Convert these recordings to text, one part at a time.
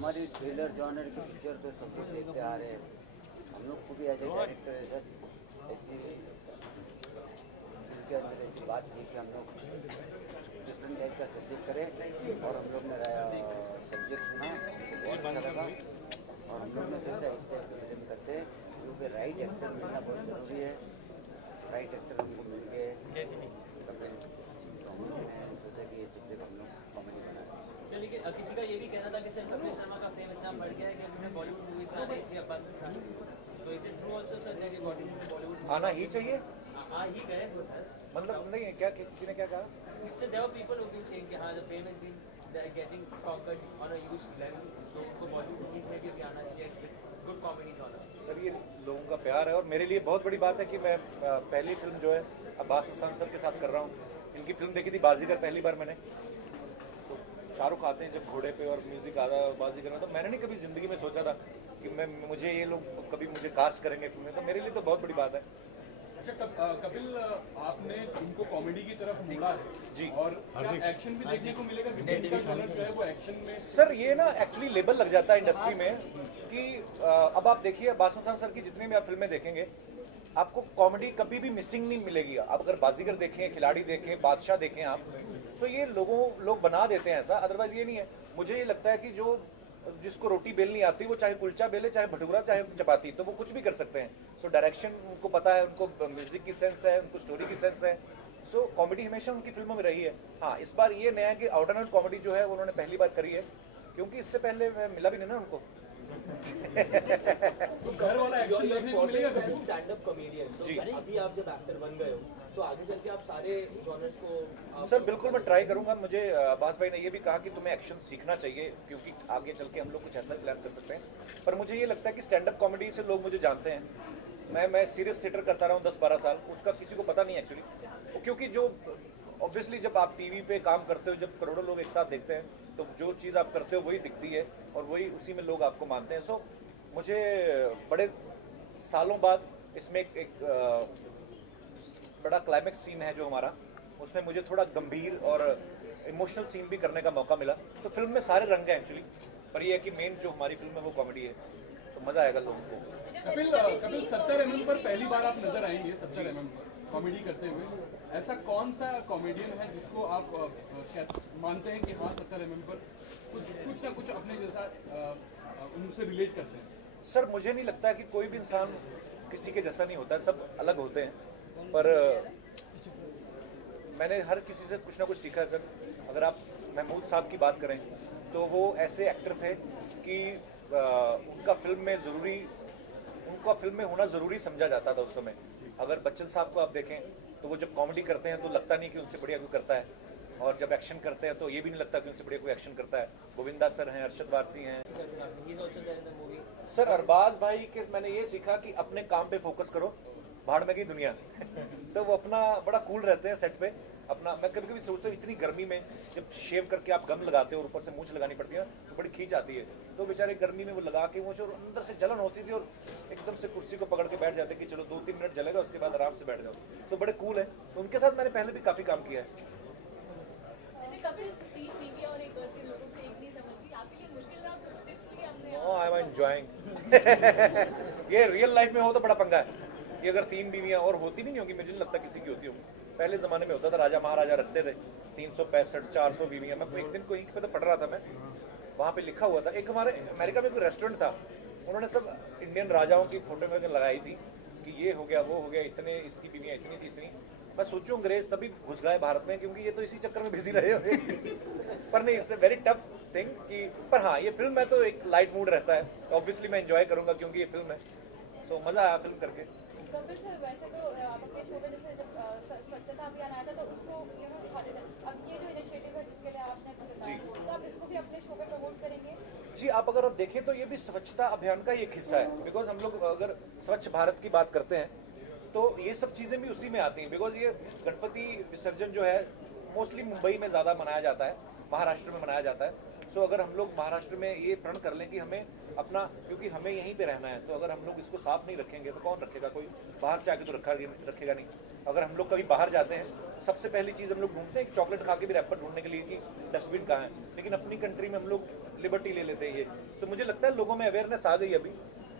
हमारी thriller genre की picture तो सब लोग देखते आ रहे हैं। हम लोग को भी एज ए डायरेक्टर ऐसा ऐसी उनके अंदर ऐसी बात थी कि हम लोग डिफरेंट टाइप का सब्जेक्ट करें, और हम लोग ने सब्जेक्ट सुना, बहुत अच्छा लगा, और हम लोग ने सोचा इस टाइप की फिल्म करते हैं, क्योंकि राइट एक्टर मिलना बहुत ज़रूरी है। राइट एक्टर हमको मिल गए कपिल, तो हम लोगों ने सोचा कि ये सब्जेक्ट हम लोग कॉमेडी बना। चलिए, किसी का ये भी कहना था कि सर कपिल शर्मा का फेम इतना बढ़ गया है कि उन्हें बॉलीवुड मूवीज में आने चाहिए अब्बास के साथ, तो is it true also sir that Bollywood आना ही चाहिए? हाँ ही गए वो सर, मतलब नहीं है क्या, किसी ने क्या कहा? Sir there were people who been saying कि हाँ the fame has been getting conquered on a huge level, तो उनको बॉलीवुड मूवीज में भी आना चाहिए, गुड कॉमेडी जॉनर। सर ये लोगों का प्यार है, और मेरे लिए बहुत बड़ी बात है कि मैं पहली फिल्म जो है अब्बास मस्तान सर के साथ कर रहा हूँ। इनकी फिल्म देखी थी बाजीगर पहली बार मैंने, तो शाहरुख आते हैं जब घोड़े पे और म्यूजिक आता है बाजीगर में, तो मैंने नहीं कभी जिंदगी में सोचा था कि मुझे ये लोग कभी मुझे कास्ट करेंगे फिल्म में, तो मेरे लिए तो बहुत बड़ी बात है। अच्छा कपिल, आपने इनको कॉमेडी की तरफ मोड़ा है जी, और एक्शन भी देखने को मिलेगा क्योंकि इनका जॉनर जो है वो एक्शन में। सर ये ना एक्चुअली लेबल लग जाता है इंडस्ट्री में कि अब आप देखिए अब्बास मस्तान सर की जितनी भी आप फिल्में देखेंगे आपको कॉमेडी कभी भी मिसिंग नहीं मिलेगी। आप अगर बाजीगर देखें, खिलाड़ी देखें, बादशाह देखें आप, तो ये लोग बना देते हैं ऐसा, अदरवाइज ये नहीं है। मुझे ये लगता है कि जिसको रोटी बेलनी आती है वो चाहे कुलचा बेले, चाहे भटूरा, चाहे चपाती, तो वो कुछ भी कर सकते हैं। सो डायरेक्शन उनको पता है, उनको म्यूजिक की सेंस है, उनको स्टोरी की सेंस है। सो कॉमेडी हमेशा उनकी फिल्मों में रही है। हाँ, इस बार ये नया कि आउट एंड आउट कॉमेडी जो है उन्होंने पहली बार करी है, क्योंकि इससे पहले मिला भी नहीं ना उनको। तो घर वाला एक्शन देखने को मिलेगा कभी? स्टैंड अप कॉमेडियन, तो अभी आप जब एक्टर बन गए हो तो आगे चल के आप सारे जॉनर्स को सर बिल्कुल मैं ट्राई करूंगा। मुझे अब्बास भाई ने ये भी कहा कि तुम्हें एक्शन सीखना चाहिए, क्योंकि आगे चल के हम लोग कुछ ऐसा प्लान कर सकते हैं। पर मुझे ये लगता है कि स्टैंड अप कॉमेडी से लोग मुझे जानते हैं। मैं सीरियस थिएटर करता रहा हूँ 10-12 साल, उसका किसी को पता नहीं एक्चुअली, क्योंकि जो ऑब्वियसली जब आप टीवी पे काम करते हो, जब करोड़ों लोग एक साथ देखते हैं, तो जो चीज़ आप करते हो वही दिखती है और वही उसी में लोग आपको मानते हैं। सो मुझे बड़े सालों बाद इसमें एक बड़ा क्लाइमेक्स सीन है जो हमारा, उसमें मुझे थोड़ा गंभीर और इमोशनल सीन भी करने का मौका मिला। तो फिल्म में सारे रंग हैं एक्चुअली, पर ये है कि मेन जो हमारी फिल्म है वो कॉमेडी है, तो मज़ा आएगा लोगों को। कपिल 70 mm पर पहली बार आप नजर आएंगे, 70 mm पर कॉमेडी करते हुए। ऐसा कौन सा कॉमेडियन है जिसको आप मानते हैं कि हाँ 70 mm पर कुछ ना कुछ अपने जैसा उनसे रिलेट करते हैं? सर मुझे नहीं लगता कि कोई भी इंसान किसी के जैसा नहीं होता है, सब अलग होते हैं। पर मैंने हर किसी से कुछ ना कुछ सीखा है सर। अगर आप महमूद साहब की बात करें तो वो ऐसे एक्टर थे कि उनका फिल्म में होना ज़रूरी समझा जाता था उस समय। अगर बच्चन साहब को आप देखें तो वो जब कॉमेडी करते हैं तो लगता नहीं कि उनसे बढ़िया कोई करता है, और जब एक्शन करते हैं तो ये भी नहीं लगता कि उनसे बढ़िया कोई एक्शन करता है। गोविंदा सर हैं, अरशद वारसी हैं। सर अरबाज भाई के मैंने ये सीखा कि अपने काम पे फोकस करो, भाड़ में की दुनिया। तो वो अपना बड़ा कूल रहते हैं सेट पे अपना। मैं कभी कभी सोचता हूँ इतनी गर्मी में जब शेव करके आप गम लगाते हो और ऊपर से मूंछ लगानी पड़ती है तो बड़ी खींच आती है, तो बेचारे गर्मी में वो लगा के मूंछ, और अंदर से जलन होती थी और एकदम से कुर्सी को पकड़ के बैठ जाते कि चलो 2-3 मिनट जलेगा उसके बाद आराम से बैठ जाओ। तो बड़े कूल है, तो उनके साथ मैंने पहले भी काफ़ी काम किया है। I am enjoying. ये रियल लाइफ में हो तो बड़ा पंगा है। ये अगर 3 बीवियां और होती भी नहीं होगी, मुझे नहीं लगता किसी की होती होगी। पहले ज़माने में होता था, राजा महाराजा रखते थे 365-400 बीवियां। मैं एक दिन कोई पे तो पढ़ रहा था, मैं वहाँ पे लिखा हुआ था, एक हमारे अमेरिका में कोई रेस्टोरेंट था, उन्होंने सब इंडियन राजाओं की फोटो में लगाई थी कि ये हो गया, वो हो गया, इतने इसकी बीवियाँ इतनी थी इतनी। मैं सोचूं अंग्रेज तभी घुस गए भारत में, क्योंकि ये तो इसी चक्कर में बिजी रहे होंगे। पर नहीं, it's a very tough thing कि, पर हाँ ये फिल्म है तो एक लाइट मूड रहता है, ऑब्वियसली मैं एंजॉय करूंगा क्योंकि ये फिल्म है। सो मज़ा आया फिल्म करके। कपिल सर, वैसे तो आप अपने शो पे जैसे जब स्वच्छता अभियान आया था तो उसको दिखाते थे, अब ये जो इनिशिएटिव है जिसके लिए आपने बताया, तो आप इसको भी अपने शो पे प्रमोट करेंगे? जी, आप अगर आप देखें तो ये भी स्वच्छता अभियान का ही एक हिस्सा है, बिकॉज हम लोग अगर स्वच्छ भारत की बात करते हैं तो ये सब चीज़ें भी उसी में आती हैं। बिकॉज ये गणपति विसर्जन जो है मोस्टली मुंबई में ज़्यादा मनाया जाता है, महाराष्ट्र में मनाया जाता है। सो अगर हम लोग महाराष्ट्र में ये प्रण कर लें कि हमें अपना, क्योंकि हमें यहीं पे रहना है, तो अगर हम लोग इसको साफ नहीं रखेंगे तो कौन रखेगा? कोई बाहर से आके तो रखेगा नहीं। अगर हम लोग कभी बाहर जाते हैं तो सबसे पहली चीज़ हम लोग ढूंढते हैं कि चॉकलेट खा के भी रैपर ढूंढने के लिए कि डस्टबिन कहाँ है, लेकिन अपनी कंट्री में हम लोग लिबर्टी ले लेते हैं ये। तो मुझे लगता है लोगों में अवेयरनेस आ गई, अभी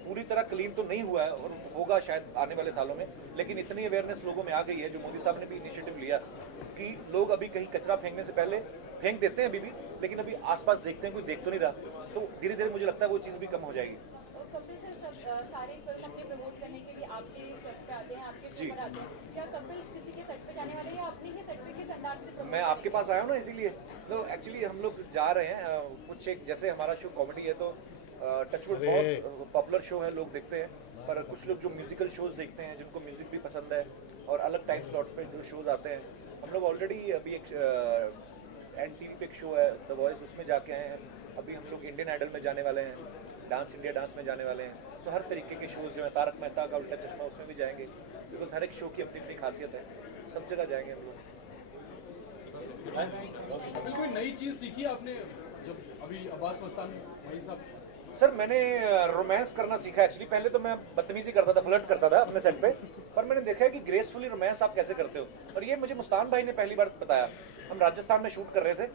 पूरी तरह क्लीन तो नहीं हुआ है और होगा शायद आने वाले सालों में, लेकिन इतनी अवेयरनेस लोगों में आ गई है जो मोदी साहब ने भी इनिशिएटिव लिया कि लोग अभी कहीं कचरा फेंकने से पहले फेंक देते हैं अभी भी, लेकिन अभी आसपास देखते हैं कोई देख तो नहीं रहा, तो धीरे धीरे मुझे लगता है वो चीज़ भी कम हो जाएगी। कपिल सर, सब सारे फिल्म अपने प्रमोट करने के लिए आपके सेट पे आते हैं, आपके शो पर आते हैं, क्या कपिल किसी के सेट पे जाने वाले हैं या अपने ही सेट पे किस अंदाज से promote मैं आपके पास आया हूँ ना, इसीलिए तो एक्चुअली हम लोग जा रहे हैं कुछ एक, जैसे हमारा शो कॉमेडी है तो टचवुड बहुत पॉपुलर शो है, लोग देखते हैं, पर कुछ लोग जो म्यूजिकल शोज देखते हैं जिनको म्यूजिक भी पसंद है और अलग टाइम स्लॉट्स पे जो शोज आते हैं, हम लोग ऑलरेडी अभी एक NTV पे एक शो है द वॉइस, उसमें जाके आए हैं, अभी हम लोग इंडियन आइडल में जाने वाले हैं, डांस इंडिया डांस में जाने वाले हैं, सो हर तरीके के शोज जो है, तारक मेहता का उल्टा चश्मा उसमें भी जाएंगे, बिकॉज हर एक शो की अपनी अपनी खासियत है, सब जगह जाएंगे हम लोग। कपिल कोई नई चीज सीखी आपने जब अभी अब्बास मस्तानी भाई साहब? सर मैंने रोमांस करना सीखा एक्चुअली, पहले तो मैं बदतमीजी करता था, फ्लर्ट करता था अपने सेट पे, पर मैंने देखा है कि ग्रेसफुली रोमांस आप कैसे करते हो, और ये मुझे मुस्तान भाई ने पहली बार बताया। हम राजस्थान में शूट कर रहे थे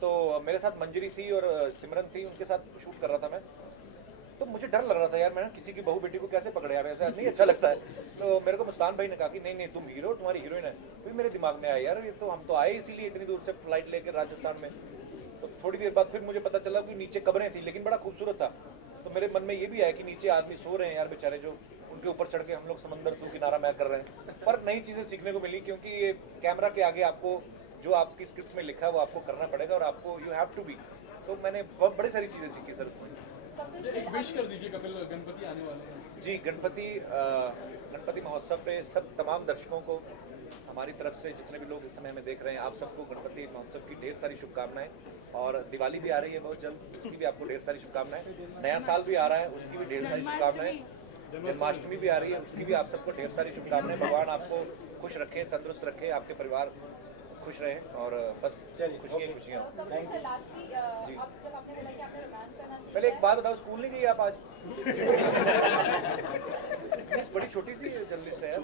तो मेरे साथ मंजरी थी और सिमरन थी, उनके साथ शूट कर रहा था मैं, तो मुझे डर लग रहा था यार, मैं किसी की बहू बेटी को कैसे पकड़े यार, ऐसा नहीं अच्छा लगता है। तो मेरे को मुस्तान भाई ने कहा कि नहीं नहीं तुम हीरो, तुम्हारी हीरोइन है, फिर मेरे दिमाग में आया यार ये तो हम तो आए इसीलिए इतनी दूर से फ्लाइट लेकर राजस्थान में, तो थोड़ी देर बाद फिर मुझे पता चला कि नीचे कब्रें थी लेकिन बड़ा खूबसूरत था, तो मेरे मन में ये भी आया कि नीचे आदमी सो रहे हैं यार बेचारे, जो उनके ऊपर चढ़ के हम लोग समंदर तू किनारा मैं कर रहे हैं, पर नई चीजें सीखने को मिली, क्योंकि ये कैमरा के आगे आपको जो आपकी स्क्रिप्ट में लिखा है वो आपको करना पड़ेगा और आपको यू हैव टू बी, सो मैंने बहुत बड़ी सारी चीजें सीखी सर उसमें। एक विश कर दीजिए कपिल, गणपति आने वाले हैं जी, गणपति महोत्सव पे सब तमाम दर्शकों को हमारी तरफ से, जितने भी लोग इस समय में देख रहे हैं, आप सबको गणपति महोत्सव की ढेर सारी शुभकामनाएं, और दिवाली भी आ रही है बहुत जल्द, उसकी भी आपको ढेर सारी शुभकामनाएं, नया साल भी आ रहा है उसकी भी ढेर सारी शुभकामनाएं, जन्माष्टमी भी आ रही है उसकी भी आप सबको ढेर सारी शुभकामनाएं, भगवान आपको खुश रखे, तंदुरुस्त रखे, आपके परिवार खुश रहें और बस खुशियाँ खुशियाँ। पहले एक बात बताओ, स्कूल नहीं गई आप आज? बड़ी छोटी सी जर्नलिस्ट है यार।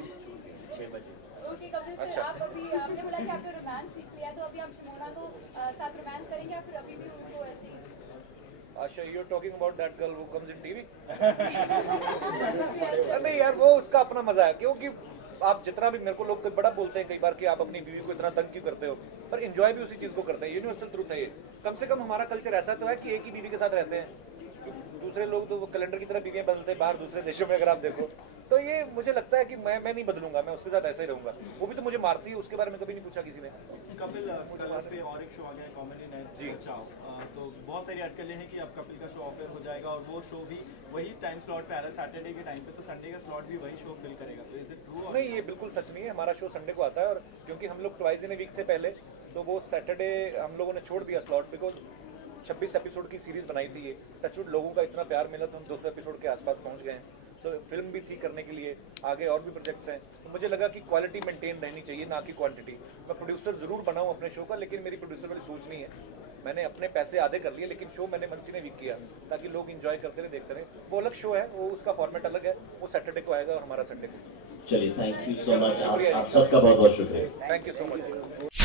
6 बजे। ओके कपिल सर, आप अभी आपने बोला कि आपने रोमांस सीख लिया, तो अभी आप शिमोना को साथ रोमांस करेंगे या फिर अभी भी उनको ऐसे ही? आशा, you're talking about that girl who comes in TV? नहीं यार, वो उसका अपना मजा है, क्योंकि आप जितना भी, मेरे को लोग बड़ा बोलते हैं कई बार कि आप अपनी बीवी को इतना तंग क्यों करते हो, पर एंजॉय भी उसी चीज को करते हैं, यूनिवर्सल ट्रूथ है ये। कम से कम हमारा कल्चर ऐसा तो है कि एक ही बीवी के साथ रहते हैं, दूसरे लोग तो वो कैलेंडर की तरह बीवियां बदलते हैं बाहर दूसरे देशों में, अगर आप देखो तो ये मुझे लगता है कि मैं नहीं बदलूंगा, मैं उसके साथ ऐसे ही रहूंगा, वो भी तो मुझे मारती है, उसके बारे में कभी नहीं पूछा किसी ने। कपिल कलर्स पे और एक शो आ गया कॉमेडी नाइट जी, तो बहुत सारी अटकलें हैं कि अब कपिल का शो ऑफर हो जाएगा और वो शो भी वही टाइम स्लॉट पे आ रहा है सैटरडे के टाइम पे, तो संडे का स्लॉट भी वही शो फिल करेगा, तो इज इट ट्रू? नहीं, ये बिल्कुल सच नहीं है, हमारा शो संडे को आता है, और क्योंकि हम लोग ट्वाइस इन ए वीक थे पहले, तो वो सैटरडे हम लोगों ने छोड़ दिया स्लॉट, बिकॉज 26 एपिसोड की सीरीज बनाई थी ये, टचवुड लोगों का इतना प्यार मिला तो हम 200 एपिसोड के आसपास पहुंच गए हैं, सो फिल्म भी थी करने के लिए, आगे और भी प्रोजेक्ट्स हैं, तो मुझे लगा कि क्वालिटी मेंटेन रहनी चाहिए ना कि क्वांटिटी। मैं प्रोड्यूसर जरूर बनाऊं अपने शो का, लेकिन मेरी प्रोड्यूसर वाली सोच नहीं है, मैंने अपने पैसे आधे कर लिए, लेकिन शो मैंने मनसी ने वीक किया ताकि लोग एंजॉय करते रहे, देखते रहे, वो अलग शो है, वो उसका फॉर्मेट अलग है, वो सैटरडे को आएगा और हमारा संडे को। चलिए, थैंक यू सो मच, आप सबका बहुत बहुत शुक्रिया। Thank you so much.